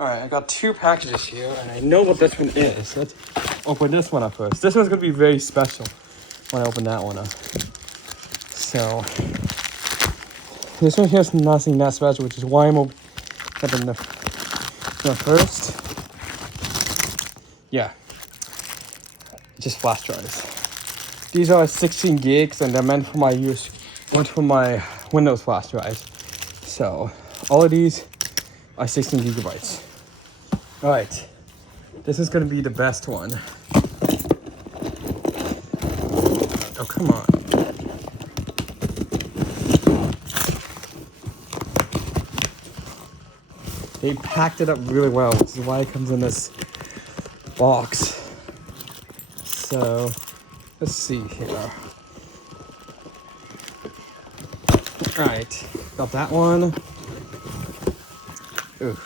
Alright, I got two packages here, and I know what this one is. Let's open this one up first. This one's gonna be very special when I open that one up. So, this one here's nothing that special, which is why I'm opening the first. Yeah, just flash drives. These are 16 gigs, and they're meant for my use, meant for my Windows flash drives. So, all of these are 16 gigabytes. All right, this is gonna be the best one. Oh, come on. They packed it up really well, which is why it comes in this box. So, let's see here. All right, got that one. Ooh.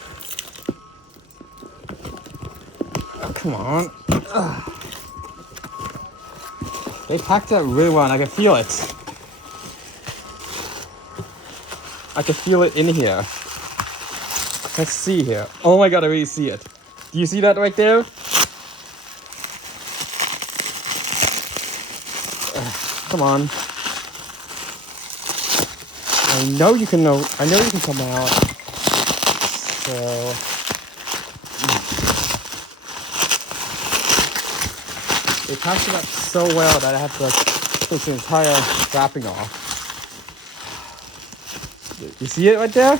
Oh, come on. Ugh. They packed it up really well, and I can feel it. I can feel it in here. Let's see here. Oh my god, I really see it. Do you see that right there? Come on. I know you can come out. So they packed it up so well that I have to take the entire wrapping off. You see it right there?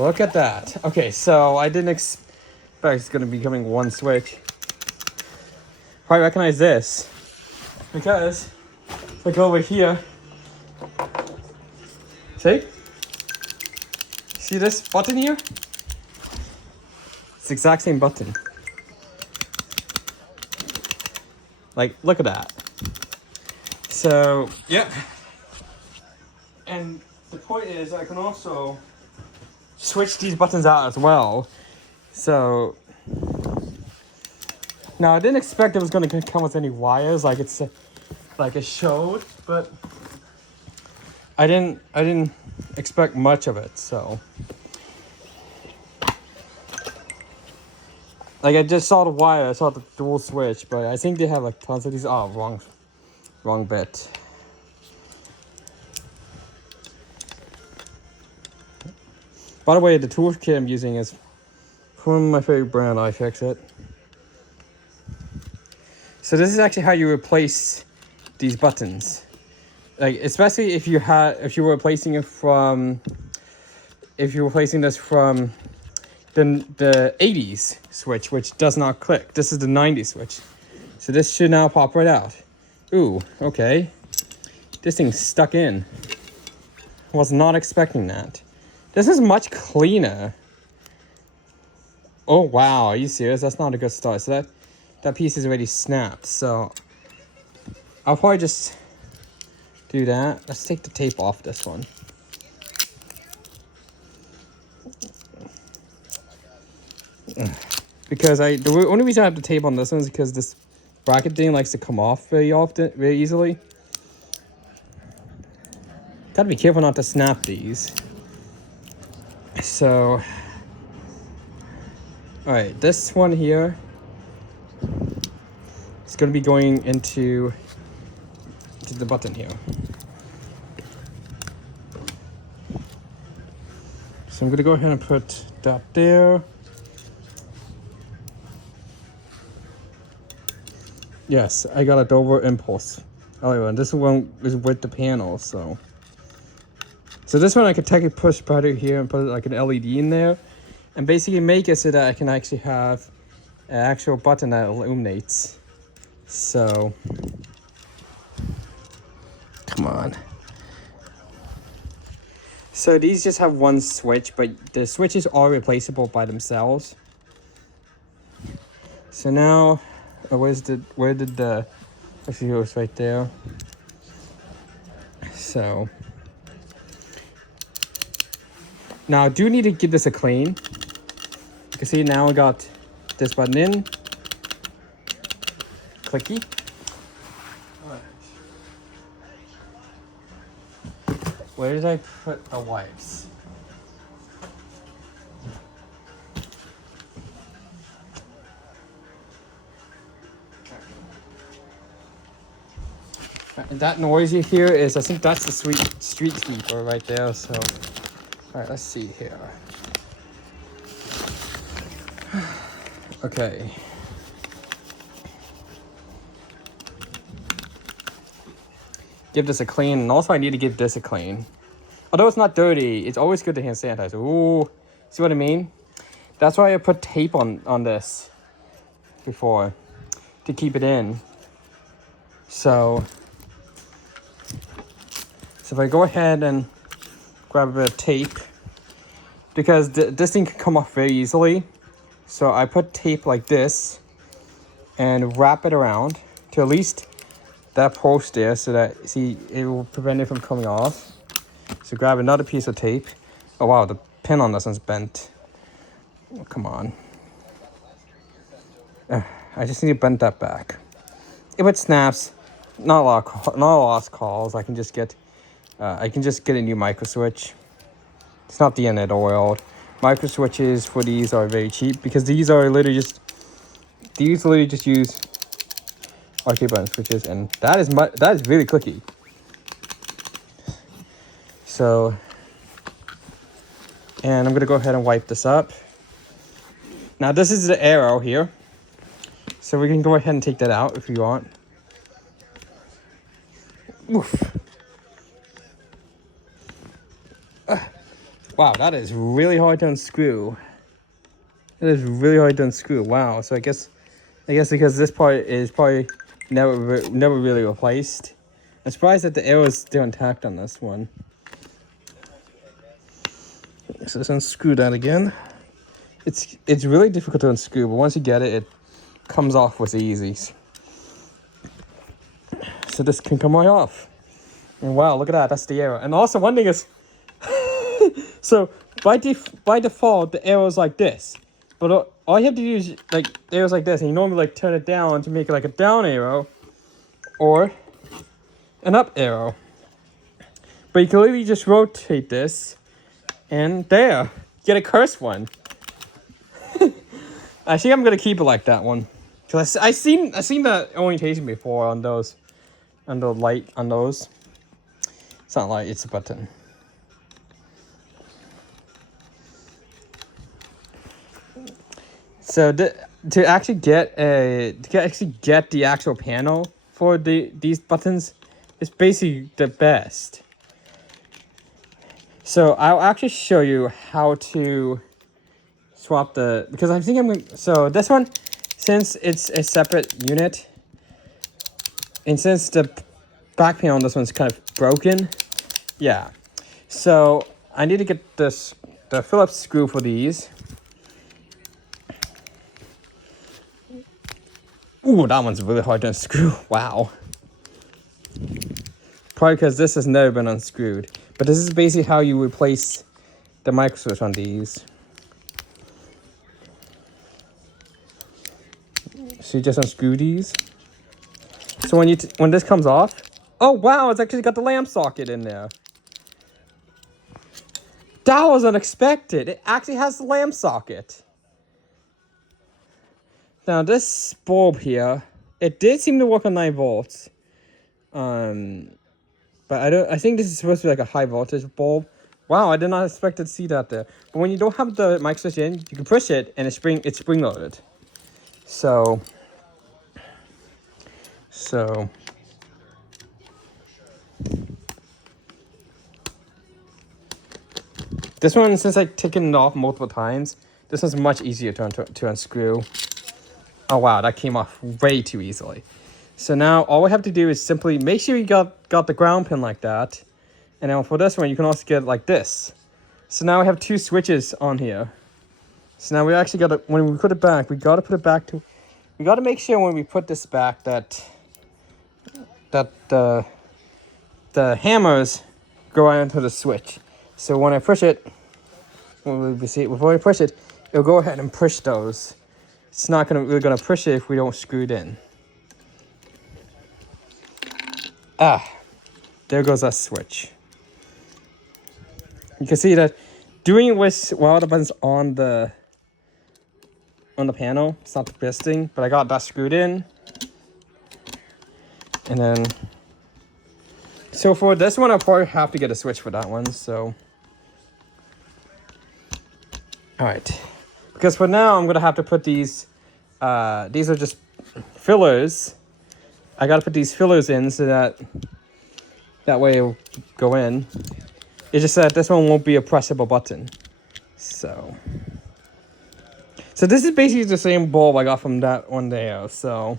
Look at that. Okay, so I didn't expect it's gonna be coming one switch. Probably recognize this because if I go over here, see this button here? It's the exact same button. Like, look at that. So, yep. And the point is, I can also switch these buttons out as well. So, now I didn't expect it was going to come with any wires, like it showed, but I didn't expect much of it. So, like I just saw the wire, I saw the dual switch, but I think they have like tons of these. Oh, wrong bit. By the way, the toolkit I'm using is from my favorite brand, iFixit. So this is actually how you replace these buttons. Like, especially if you were replacing this from the 80s switch, which does not click. This is the 90s switch. So this should now pop right out. Ooh, okay. This thing's stuck in. I was not expecting that. This is much cleaner. Oh wow, are you serious? That's not a good start. So that piece is already snapped. So I'll probably just do that. Let's take the tape off this one. Because the only reason I have the tape on this one is because this bracket thing likes to come off very easily. Gotta be careful not to snap these. So, all right, this one here is going to be going into the button here. So I'm going to go ahead and put that there. Yes, I got a Dover Impulse. Oh, and this one is with the panel, so this one I could technically push right here and put like an LED in there, and basically make it so that I can actually have an actual button that illuminates. So, come on. So these just have one switch, but the switches are replaceable by themselves. So now, where did the, actually it was right there. So, now I do need to give this a clean. You can see now I got this button in. Clicky. Where did I put the wipes? And that noise you hear is, I think that's the street sweeper right there. So, all right, let's see here. Okay. Give this a clean, and also I need to give this a clean. Although it's not dirty, it's always good to hand sanitize. Ooh, see what I mean? That's why I put tape on this before to keep it in. So if I go ahead and grab a bit of tape, because this thing can come off very easily. So I put tape like this and wrap it around to at least that post there, so that, see, it will prevent it from coming off. So grab another piece of tape. Oh wow, the pin on this one's bent. Oh, come on. I just need to bend that back. If it snaps, not a lot of calls. I can just get a new micro switch. It's not the end of the world. Micro switches for these are very cheap because these literally just use RK button switches, and that is really clicky. So, and I'm gonna go ahead and wipe this up. Now this is the arrow here, so we can go ahead and take that out if you want. Oof. Wow, that is really hard to unscrew. It is really hard to unscrew. Wow. So I guess because this part is probably never really replaced. I'm surprised that the arrow is still intact on this one. So let's unscrew that again. It's really difficult to unscrew, but once you get it, it comes off with ease. So this can come right off. And wow, look at that. That's the arrow. And also one thing is, so by default the arrow is like this, but all you have to do is like the arrow's like this, and you normally like turn it down to make it like a down arrow or an up arrow. But you can literally just rotate this, and there, get a cursed one. I think I'm gonna keep it like that one, cause I seen the orientation before on those, on the light on those. It's not light, it's a button. So to actually get the actual panel for these buttons is basically the best. So I'll actually show you how to swap because I think I'm going. So this one, since it's a separate unit, and since the back panel on this one's kind of broken, yeah. So I need to get the Phillips screw for these. Ooh, that one's really hard to unscrew. Wow. Probably because this has never been unscrewed. But this is basically how you replace the micro switch on these. So you just unscrew these. So when this comes off, oh wow, it's actually got the lamp socket in there. That was unexpected. It actually has the lamp socket. Now this bulb here, it did seem to work on 9 volts. But I think this is supposed to be like a high voltage bulb. Wow, I did not expect to see that there. But when you don't have the mic switch in, you can push it and it's spring loaded. So this one, since I've taken it off multiple times, this one's much easier to unscrew. Oh wow, that came off way too easily. So now all we have to do is simply make sure you got the ground pin like that. And then for this one, you can also get it like this. So now we have 2 switches on here. So now we actually got to, when we put it back, we got to put it back to, we got to make sure when we put this back that the hammers go right into the switch. So when I push it, before I push it, it'll go ahead and push those. It's not really gonna push it if we don't screw it in. Ah, there goes that switch. You can see that doing it with all the buttons on the panel, it's not the best thing, but I got that screwed in. And then, so for this one, I'll probably have to get a switch for that one, so. All right, because for now, I'm gonna have to put these are just fillers. I gotta put these fillers in so that way it'll go in. It's just that this one won't be a pressable button. So this is basically the same bulb I got from that one there. So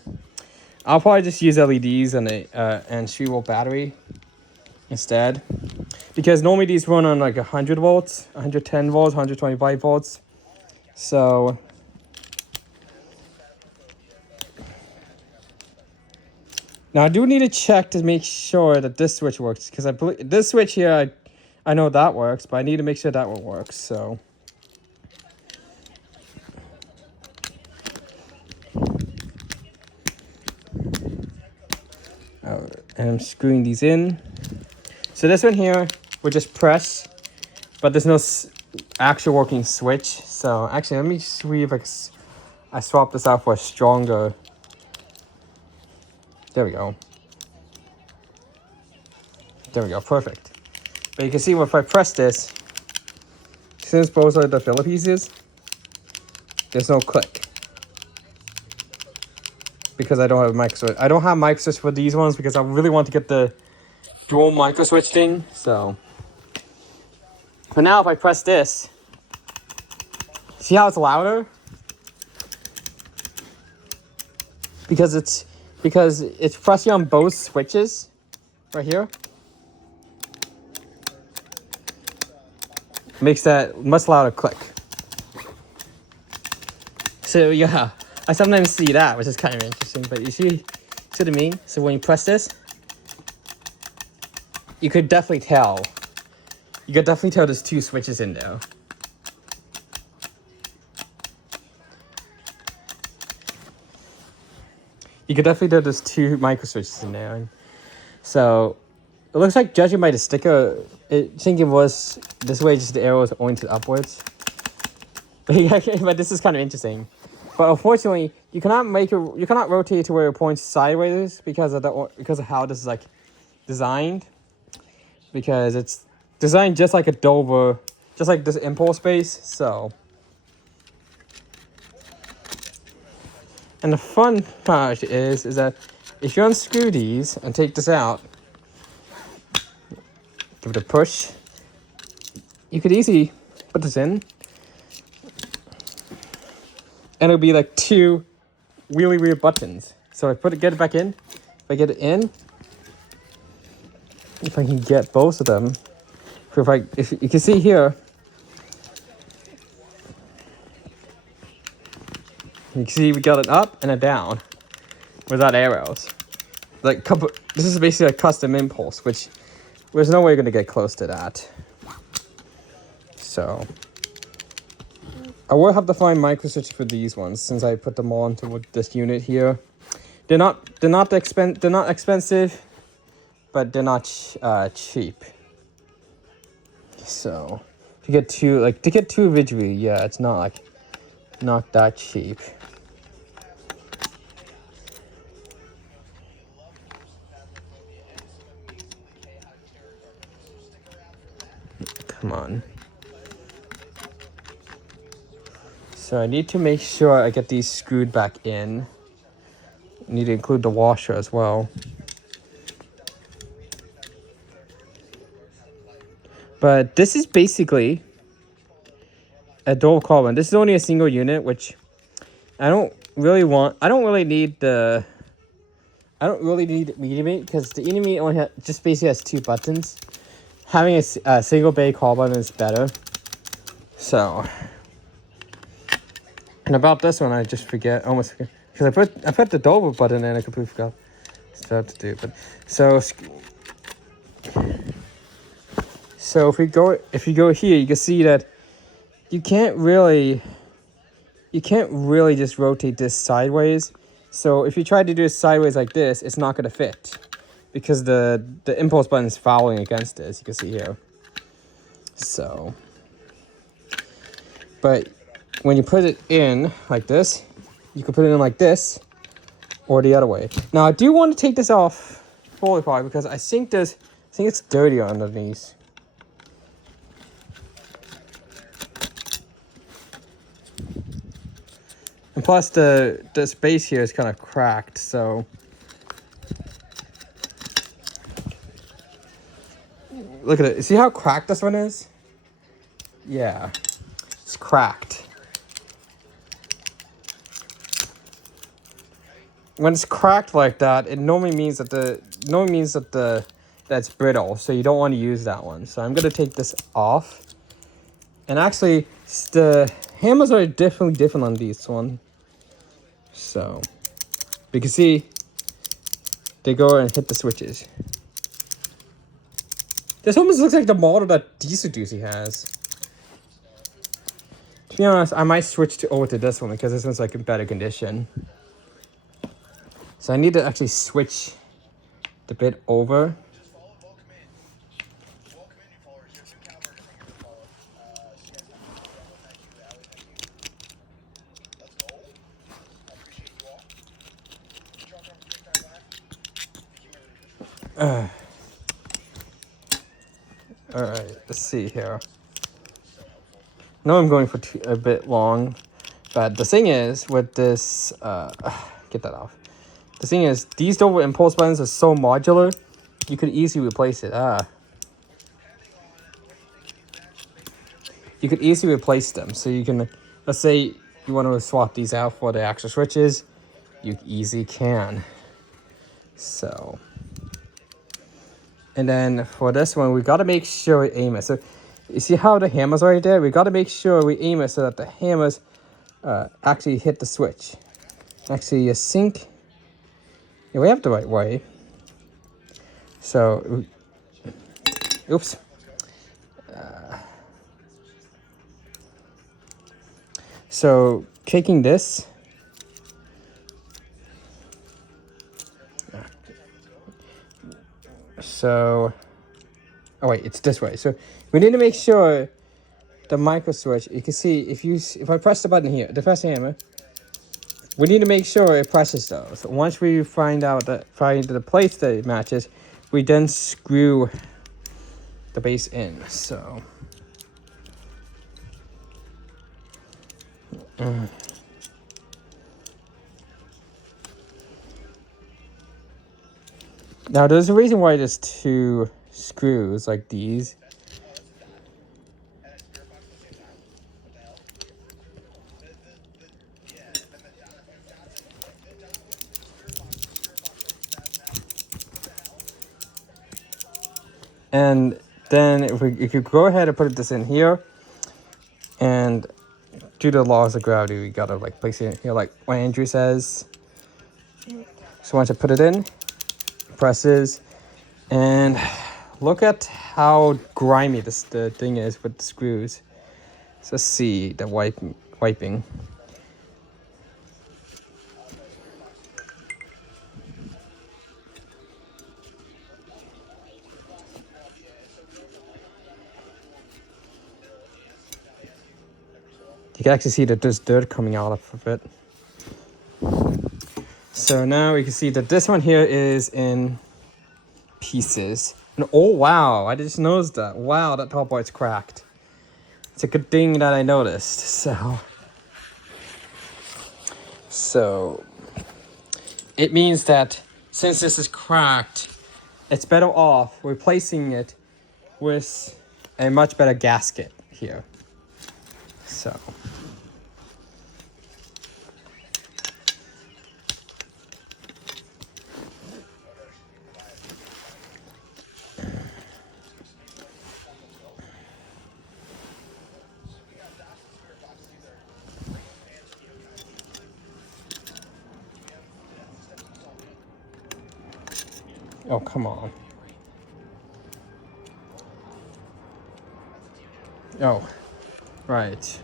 I'll probably just use LEDs and a and 3-volt battery instead, because normally these run on like 100 volts, 110 volts, 125 volts. So now I do need to check to make sure that this switch works, because I believe this switch here, I know that works, but I need to make sure that one works. So and I'm screwing these in. So this one here will just press, but there's no actual working switch. So actually, let me see if I swap this out for a stronger. There we go. There we go, perfect. But you can see if I press this, since both are the filler pieces, there's no click. Because I don't have a micro switch. I don't have micro switch for these ones because I really want to get the dual micro switch thing. So, but now if I press this, see how it's louder? Because it's pressing on both switches right here. Makes that much louder click. So yeah, I sometimes see that, which is kind of interesting, but you see what I mean? So when you press this, you could definitely tell. You could definitely tell there's two switches in there. You could definitely tell there's two micro switches in there. And so it looks like, judging by the sticker, I think it was this way, just the arrow is pointed upwards. But this is kind of interesting. But unfortunately, you cannot rotate it to where it points sideways because of how this is like designed. Because it's designed just like a Dover, just like this impulse base. So, and the fun part is that if you unscrew these and take this out, give it a push, you could easily put this in. And it'll be like two really weird buttons. So I get it back in. If I get it in, if I can get both of them, if you can see here, you can see we got it up and a down without arrows. This is basically a custom impulse, which there's no way you're gonna get close to that. So I will have to find micro switches for these ones since I put them all into this unit here. They're not expensive, but they're not cheap. So to get two visually, yeah, it's not that cheap. Come on. So I need to make sure I get these screwed back in. I need to include the washer as well. But this is basically a dual carbon. This is only a single unit, which I don't really need Mediamate, because the Mediamate only just basically has two buttons. Having a single bay carbon is better. So. And about this one, I just almost forget, because I put the Dover button in, and I completely forgot what to do. But so if you go here, you can see that you can't really just rotate this sideways. So if you try to do it sideways like this, it's not going to fit, because the impulse button is fouling against it, as you can see here. So, but when you put it in like this, you can put it in like this or the other way. Now I do want to take this off fully apart because I think it's dirty underneath. And plus the space here is kind of cracked, so look at it. See how cracked this one is? Yeah, it's cracked. When it's cracked like that, it normally means that that's brittle, so you don't want to use that one. So I'm gonna take this off. And actually, the hammers are definitely different on this one. So you can see they go and hit the switches. This almost looks like the model that Diesel Doozy has. To be honest, I might switch over to this one because this one's like in better condition. So I need to actually switch the bit over. Alright, let's see here. I know I'm going for a bit long, but the thing is with this, get that off. The thing is, these Dover impulse buttons are so modular, you could easily replace it. You could easily replace them. So you can, let's say you want to swap these out for the actual switches, you easily can. So, and then for this one, we got to make sure we aim it. So you see how the hammers are right there? We got to make sure we aim it so that the hammers actually hit the switch. Actually, you sync. Yeah, we have the right way. So, oops. So taking this. So, oh wait, it's this way. So we need to make sure the micro switch. You can see if I press the button here, the first hammer. We need to make sure it presses those. So once we find the place that it matches, we then screw the base in. So. Now there's a reason why there's two screws like these. And then if you go ahead and put this in here, and due to the laws of gravity, we gotta like place it in here like what Andrew says. So once I put it in, presses, and look at how grimy the thing is with the screws. So let's see the wiping. You can actually see that there's dirt coming out of it. So now we can see that this one here is in pieces. And oh wow, I just noticed that. Wow, that top part's cracked. It's a good thing that I noticed. So it means that since this is cracked, it's better off replacing it with a much better gasket here. So. Oh, come on. Oh, right.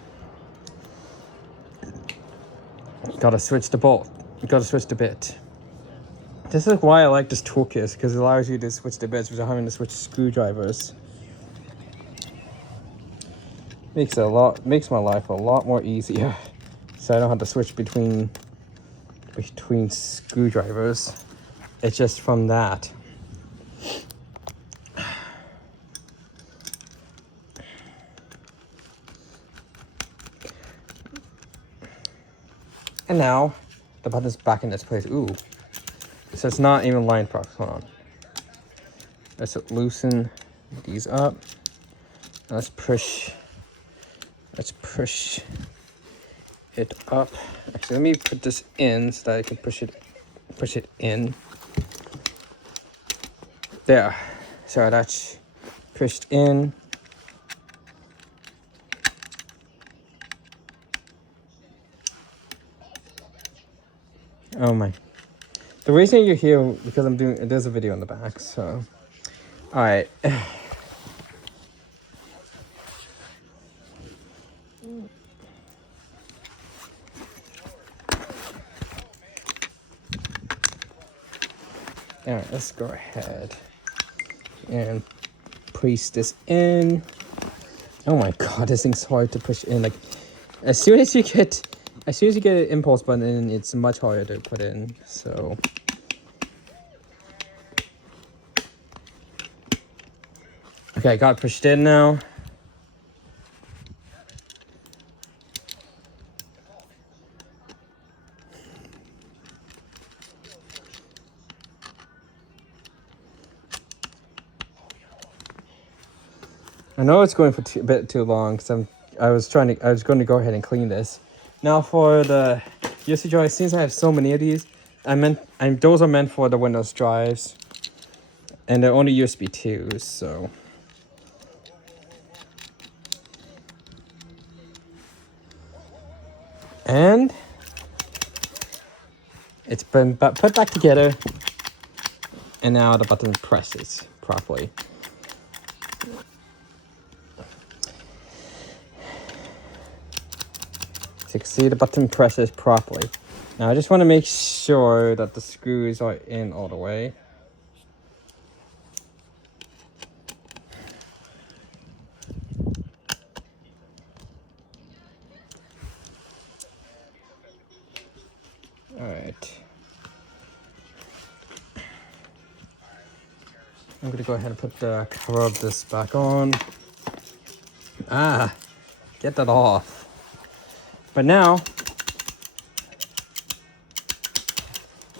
Gotta switch the bolt. Gotta switch the bit. This is why I like this toolkit, because it allows you to switch the bits without having to switch screwdrivers. makes my life a lot more easier. So I don't have to switch between screwdrivers. It's just from that. And now the button's back in its place. Ooh. So it's not even lined properly. Hold on. Let's loosen these up. Let's push it up. Actually, let me put this in so that I can push it in. There. So that's pushed in. Oh my. The reason you're here because there's a video in the back, so. Alright. Alright, let's go ahead and place this in. Oh my god, this thing's hard to push in. Like, as soon as you get an impulse button in, it's much harder to put in. So, okay, I got it pushed in now. I know it's going for a bit too long because I was going to go ahead and clean this. Now for the USB drive, since I have so many of these, those are meant for the Windows drives, and they're only USB 2s, so. And it's been put back together, and now the button presses properly. So you can see the button presses properly. Now I just want to make sure that the screws are in all the way. Alright. I'm gonna go ahead and put the cover of this back on. Get that off. But now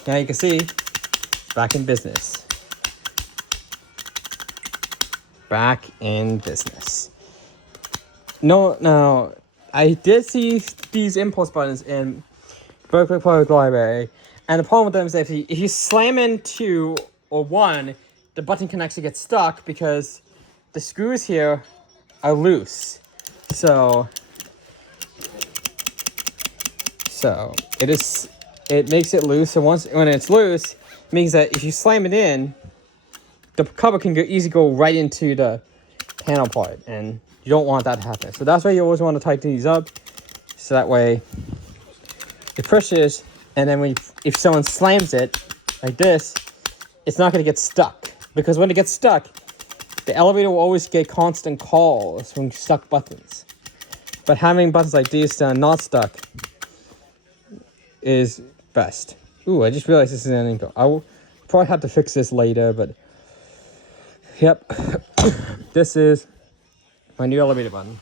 you can see, back in business. Back in business. No, I did see these impulse buttons in Berkeley Public Library, and the problem with them is that if you slam in 2 or 1, the button can actually get stuck because the screws here are loose. So it makes it loose. So when it's loose, it means that if you slam it in, the cover can easily go right into the panel part, and you don't want that to happen. So that's why you always want to tighten these up, so that way it pushes, and then if someone slams it like this, it's not going to get stuck. Because when it gets stuck, the elevator will always get constant calls from stuck buttons. But having buttons like these that are not stuck is best. Ooh, I just realized this is an angle. I will probably have to fix this later, but yep. This is my new elevator button.